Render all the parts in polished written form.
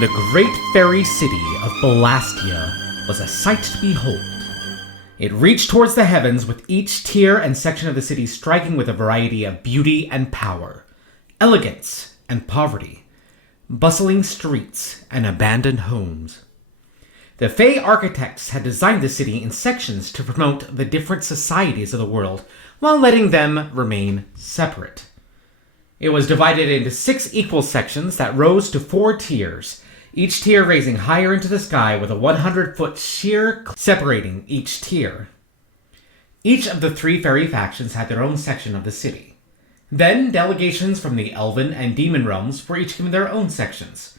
The great fairy city of Belastia was a sight to behold. It reached towards the heavens, with each tier and section of the city striking with a variety of beauty and power, elegance and poverty, bustling streets and abandoned homes. The Fae architects had designed the city in sections to promote the different societies of the world, while letting them remain separate. It was divided into 6 equal sections that rose to 4 tiers, each tier raising higher into the sky with a 100-foot sheer separating each tier. Each of the 3 fairy factions had their own section of the city. Then, delegations from the Elven and Demon realms were each given their own sections,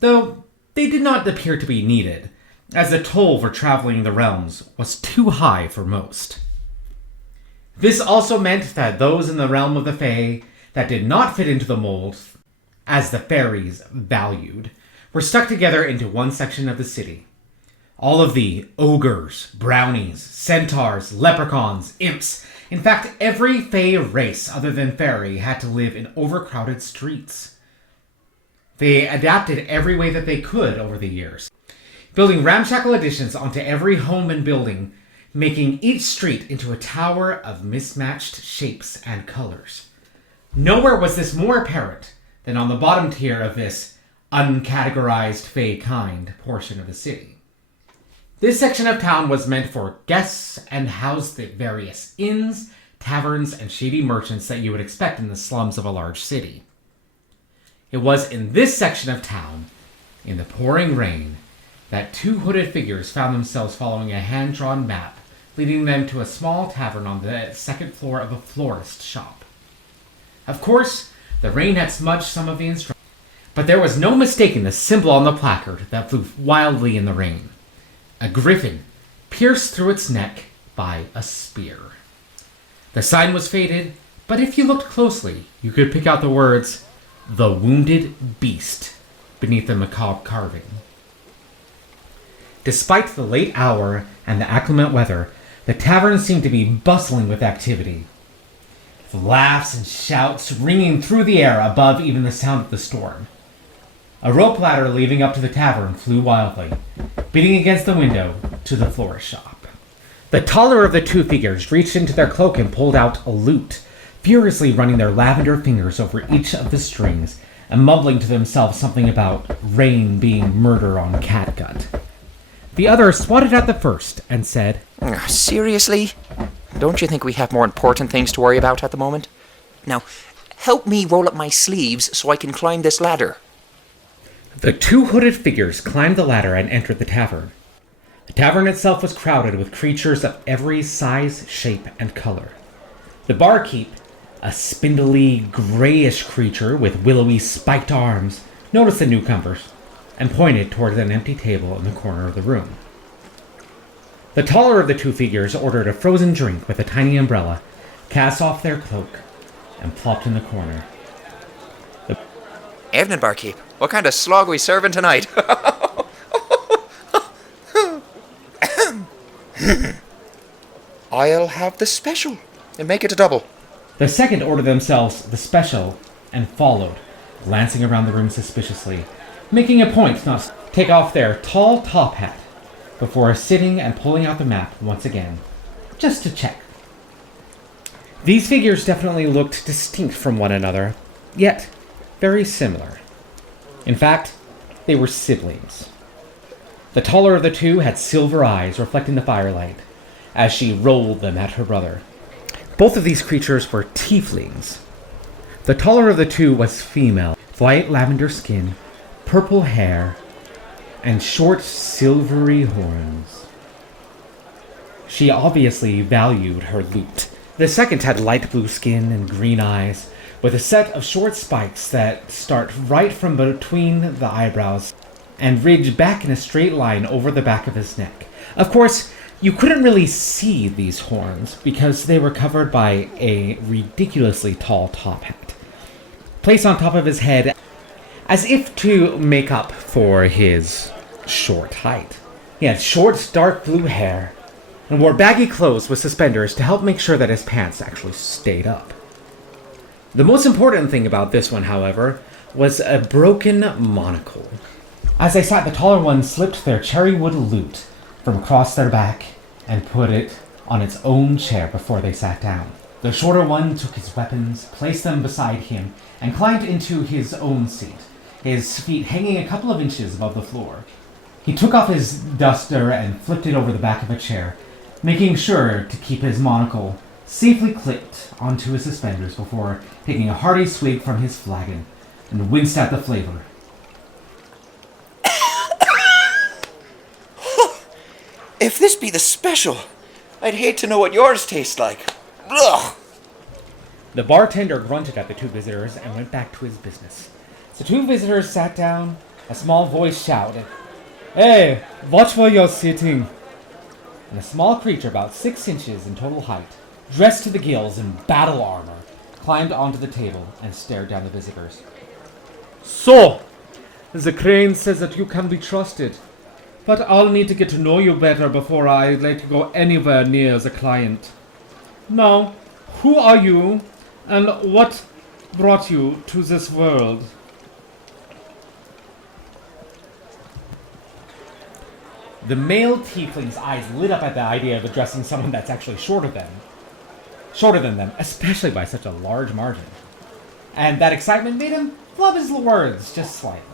though they did not appear to be needed, as the toll for traveling the realms was too high for most. This also meant that those in the realm of the Fae that did not fit into the mold, as the fairies valued, were stuck together into one section of the city. All of the ogres, brownies, centaurs, leprechauns, imps, in fact every Fae race other than fairy had to live in overcrowded streets. They adapted every way that they could over the years, building ramshackle additions onto every home and building, making each street into a tower of mismatched shapes and colors. Nowhere was this more apparent than on the bottom tier of this uncategorized Fae kind portion of the city. This section of town was meant for guests and housed the various inns, taverns, and shady merchants that you would expect in the slums of a large city. It was in this section of town, in the pouring rain, that 2 hooded figures found themselves following a hand-drawn map, leading them to a small tavern on the 2nd floor of a florist shop. Of course, the rain had smudged some of the instructions, but there was no mistaking the symbol on the placard that flew wildly in the rain. A griffin, pierced through its neck by a spear. The sign was faded, but if you looked closely, you could pick out the words, "The Wounded Beast," beneath the macabre carving. Despite the late hour and the acclimate weather, the tavern seemed to be bustling with activity. Laughs and shouts ringing through the air above even the sound of the storm. A rope ladder leading up to the tavern flew wildly, beating against the window to the florist shop. The taller of the 2 figures reached into their cloak and pulled out a lute, furiously running their lavender fingers over each of the strings and mumbling to themselves something about rain being murder on catgut. The other swatted at the first and said, "Seriously? Don't you think we have more important things to worry about at the moment? Now, help me roll up my sleeves so I can climb this ladder." The 2 hooded figures climbed the ladder and entered the tavern. The tavern itself was crowded with creatures of every size, shape, and color. The barkeep, a spindly, grayish creature with willowy, spiked arms, noticed the newcomers and pointed towards an empty table in the corner of the room. The taller of the 2 figures ordered a frozen drink with a tiny umbrella, cast off their cloak, and plopped in the corner. "Evening, barkeep. What kind of slog are we serving tonight?" "I'll have the special, and make it a double." The second ordered themselves the special and followed, glancing around the room suspiciously, making a point not to take off their tall top hat before sitting and pulling out the map once again, just to check. These figures definitely looked distinct from one another, yet very similar. In fact, they were siblings. The taller of the 2 had silver eyes reflecting the firelight, as she rolled them at her brother. Both of these creatures were tieflings. The taller of the 2 was female, light lavender skin, purple hair, and short silvery horns. She obviously valued her loot. The second had light blue skin and green eyes, with a set of short spikes that start right from between the eyebrows and ridge back in a straight line over the back of his neck. Of course, you couldn't really see these horns because they were covered by a ridiculously tall top hat, placed on top of his head as if to make up for his short height. He had short, dark blue hair and wore baggy clothes with suspenders to help make sure that his pants actually stayed up. The most important thing about this one, however, was a broken monocle. As they sat, the taller one slipped their cherry wood lute from across their back and put it on its own chair before they sat down. The shorter one took his weapons, placed them beside him, and climbed into his own seat, his feet hanging a couple of inches above the floor. He took off his duster and flipped it over the back of a chair, making sure to keep his monocle safely clipped onto his suspenders before taking a hearty swig from his flagon, and winced at the flavor. If this be the special, I'd hate to know what yours tastes like. Ugh. The bartender grunted at the two visitors and went back to his business. As the two visitors sat down, a small voice shouted, "Hey, watch where you're sitting!" And a small creature about 6 inches in total height, dressed to the gills in battle armor, climbed onto the table and stared down the visitors. "So, the crane says that you can be trusted, but I'll need to get to know you better before I let you go anywhere near the client. Now, who are you, and what brought you to this world?" The male tiefling's eyes lit up at the idea of addressing someone that's actually shorter than them, especially by such a large margin. And that excitement made him flub his words just slightly.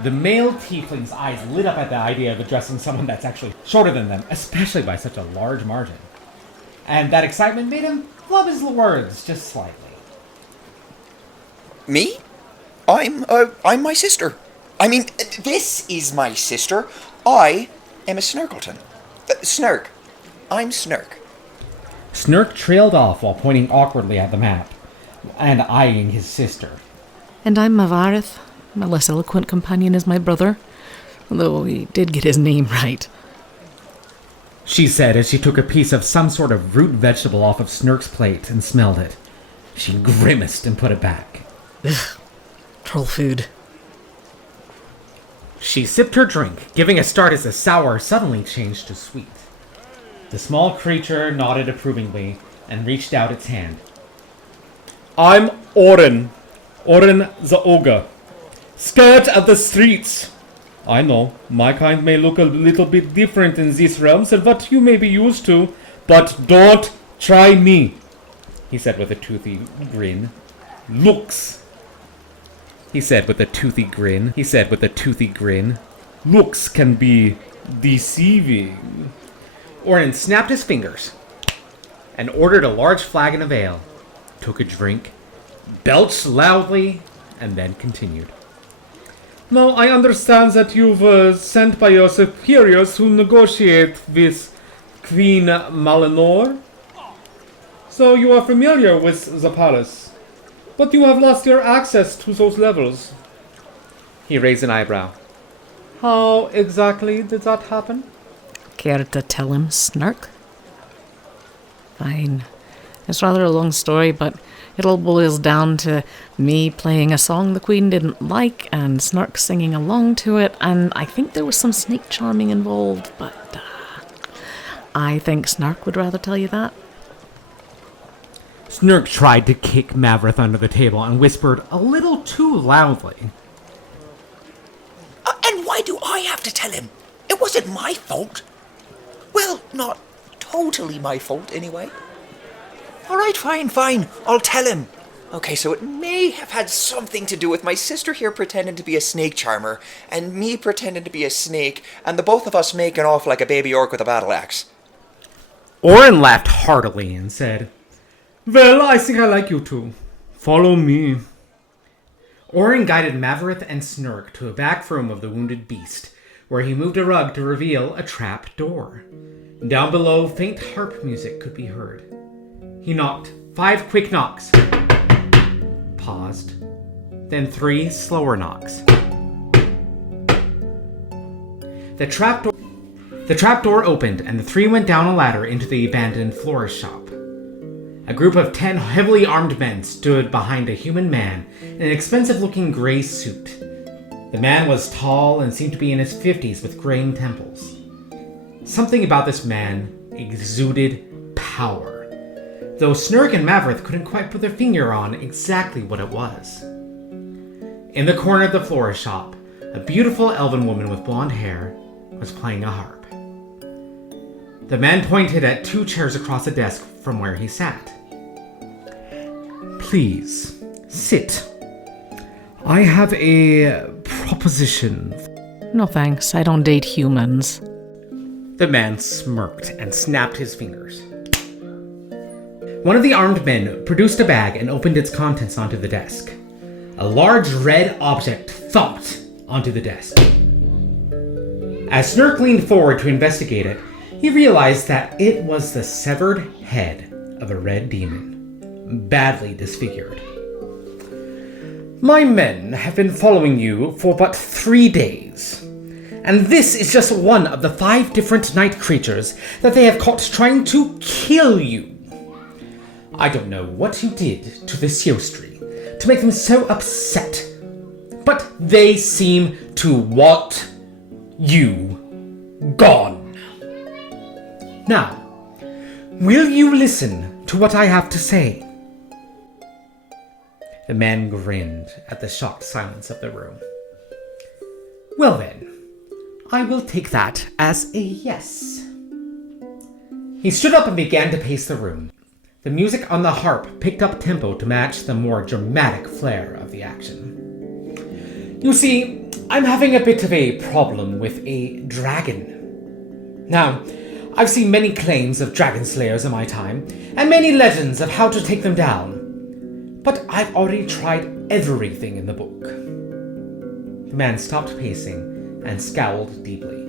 The male tiefling's eyes lit up at the idea of addressing someone that's actually shorter than them, especially by such a large margin. And that excitement made him flub his words just slightly. Me? I'm my sister. I mean, this is my sister. I am a Snurkleton. Snurk. I'm Snurk. Snurk trailed off while pointing awkwardly at the map and eyeing his sister. And I'm Mavarith. My less eloquent companion is my brother, though he did get his name right. She said as she took a piece of some sort of root vegetable off of Snurk's plate and smelled it. She grimaced and put it back. Ugh. Troll food. She sipped her drink, giving a start as the sour suddenly changed to sweet. The small creature nodded approvingly and reached out its hand. "I'm Orin the Ogre. Scared of the streets. I know, my kind may look a little bit different in these realms than what you may be used to, but don't try me," he said with a toothy grin. "Looks," he said with a toothy grin. "Looks can be deceiving." Orin snapped his fingers and ordered a large flagon of ale, took a drink, belched loudly, and then continued. "Now, I understand that you've sent by your superiors to negotiate with Queen Malinor. So you are familiar with the palace, but you have lost your access to those levels." He raised an eyebrow. "How exactly did that happen?" Care to tell him, Snurk? Fine. It's rather a long story, but it all boils down to me playing a song the Queen didn't like, and Snurk singing along to it, and I think there was some snake charming involved, but I think Snurk would rather tell you that. Snurk tried to kick Mavrith under the table and whispered a little too loudly. And why do I have to tell him? It wasn't my fault. Well, not totally my fault, anyway. All right, fine. I'll tell him. Okay, so it may have had something to do with my sister here pretending to be a snake charmer, and me pretending to be a snake, and the both of us making off like a baby orc with a battle axe. Orin laughed heartily and said, "Well, I think I like you two. Follow me." Orin guided Mavarith and Snurk to a back room of the wounded beast, where he moved a rug to reveal a trap door. Down below, faint harp music could be heard. He knocked 5 quick knocks, paused, then 3 slower knocks. The trapdoor opened, and the 3 went down a ladder into the abandoned florist shop. A group of 10 heavily armed men stood behind a human man in an expensive-looking gray suit. The man was tall and seemed to be in his 50s with graying temples. Something about this man exuded power, though Snurk and Maverith couldn't quite put their finger on exactly what it was. In the corner of the florist shop, a beautiful elven woman with blonde hair was playing a harp. The man pointed at 2 chairs across the desk from where he sat. "Please, sit. I have a proposition." No thanks, I don't date humans. The man smirked and snapped his fingers. One of the armed men produced a bag and opened its contents onto the desk. A large red object thumped onto the desk. As Snurk leaned forward to investigate it, he realized that it was the severed head of a red demon, badly disfigured. "My men have been following you for but 3 days, and this is just one of the 5 different night creatures that they have caught trying to kill you. I don't know what you did to the Seostri to make them so upset, but they seem to want you gone. Now, will you listen to what I have to say?" The man grinned at the shocked silence of the room. "Well then, I will take that as a yes." He stood up and began to pace the room. The music on the harp picked up tempo to match the more dramatic flair of the action. "You see, I'm having a bit of a problem with a dragon. Now, I've seen many claims of dragon slayers in my time, and many legends of how to take them down. But I've already tried everything in the book." The man stopped pacing and scowled deeply.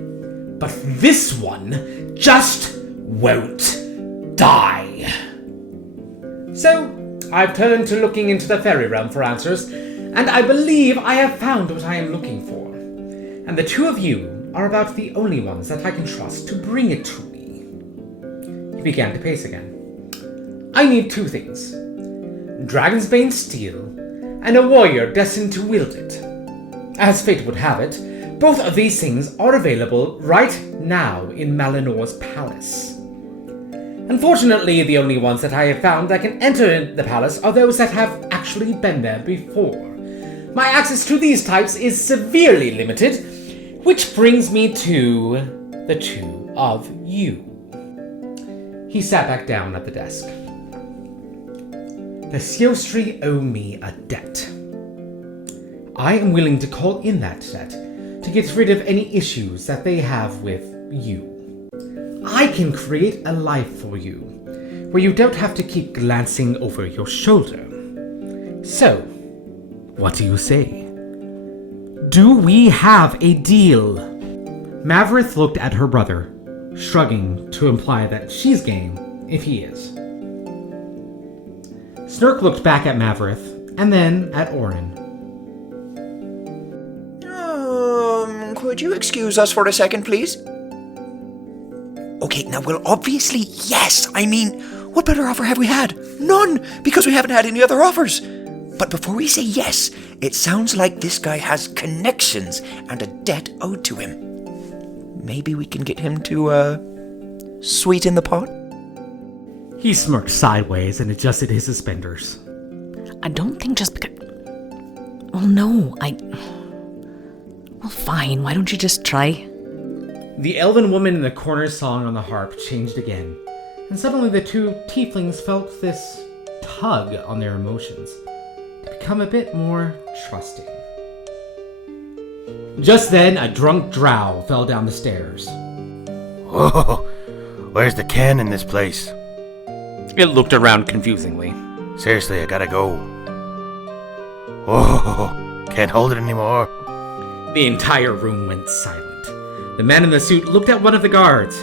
"But this one just won't die. So, I've turned to looking into the fairy realm for answers, and I believe I have found what I am looking for. And the 2 of you are about the only ones that I can trust to bring it to me." He began to pace again. "I need 2 things. Dragon's Bane steel, and a warrior destined to wield it. As fate would have it, both of these things are available right now in Malinor's palace. Unfortunately, the only ones that I have found that can enter the palace are those that have actually been there before. My access to these types is severely limited, which brings me to the 2 of you." He sat back down at the desk. "The Seostri owe me a debt. I am willing to call in that debt to get rid of any issues that they have with you. I can create a life for you where you don't have to keep glancing over your shoulder. So, what do you say? Do we have a deal?" Maverith looked at her brother, shrugging to imply that she's game if he is. Snurk looked back at Maverith and then at Orin. Could you excuse us for a second, please? Okay, now, well, obviously, yes. I mean, what better offer have we had? None, because we haven't had any other offers. But before we say yes, it sounds like this guy has connections and a debt owed to him. Maybe we can get him to, sweeten the pot? He smirked sideways and adjusted his suspenders. I don't think just because... Well, no, Well, fine, why don't you just try? The elven woman in the corner song on the harp changed again, and suddenly the 2 tieflings felt this tug on their emotions to become a bit more trusting. Just then, a drunk drow fell down the stairs. Whoa, where's the can in this place? It looked around confusingly. Seriously, I gotta go. Whoa, can't hold it anymore. The entire room went silent. The man in the suit looked at one of the guards.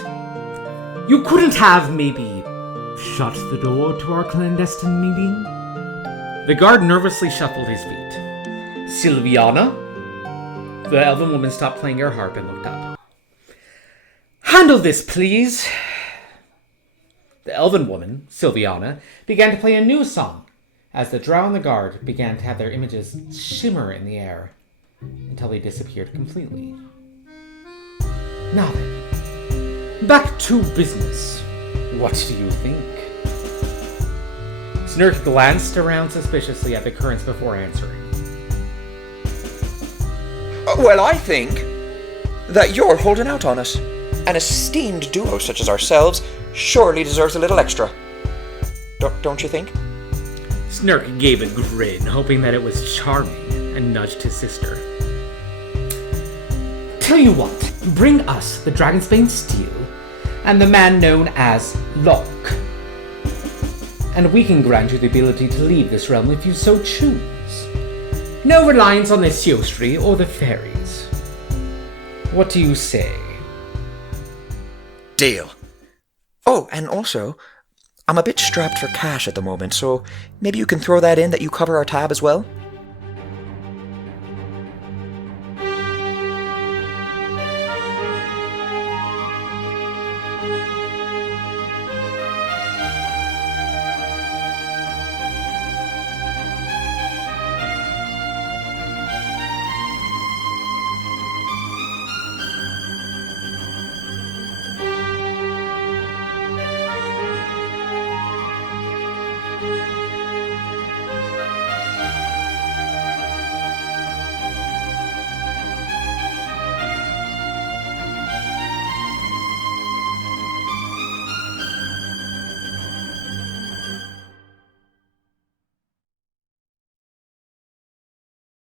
"You couldn't have, maybe, shut the door to our clandestine meeting?" The guard nervously shuffled his feet. "Sylviana?" The elven woman stopped playing her harp and looked up. "Handle this, please." The elven woman, Sylviana, began to play a new song, as the drow and the guard began to have their images shimmer in the air, until they disappeared completely. "Now then, back to business," What do you think? Snurk glanced around suspiciously at the currents before answering. Well, I think that you're holding out on us. An esteemed duo such as ourselves surely deserves a little extra. Don't you think? Snurk gave a grin, hoping that it was charming, and nudged his sister. Tell you what, bring us the Dragonsbane steel and the man known as Locke, and we can grant you the ability to leave this realm if you so choose. No reliance on the Siostri or the fairies. What do you say? Deal. Oh, and also, I'm a bit strapped for cash at the moment, so maybe you can throw that in that you cover our tab as well?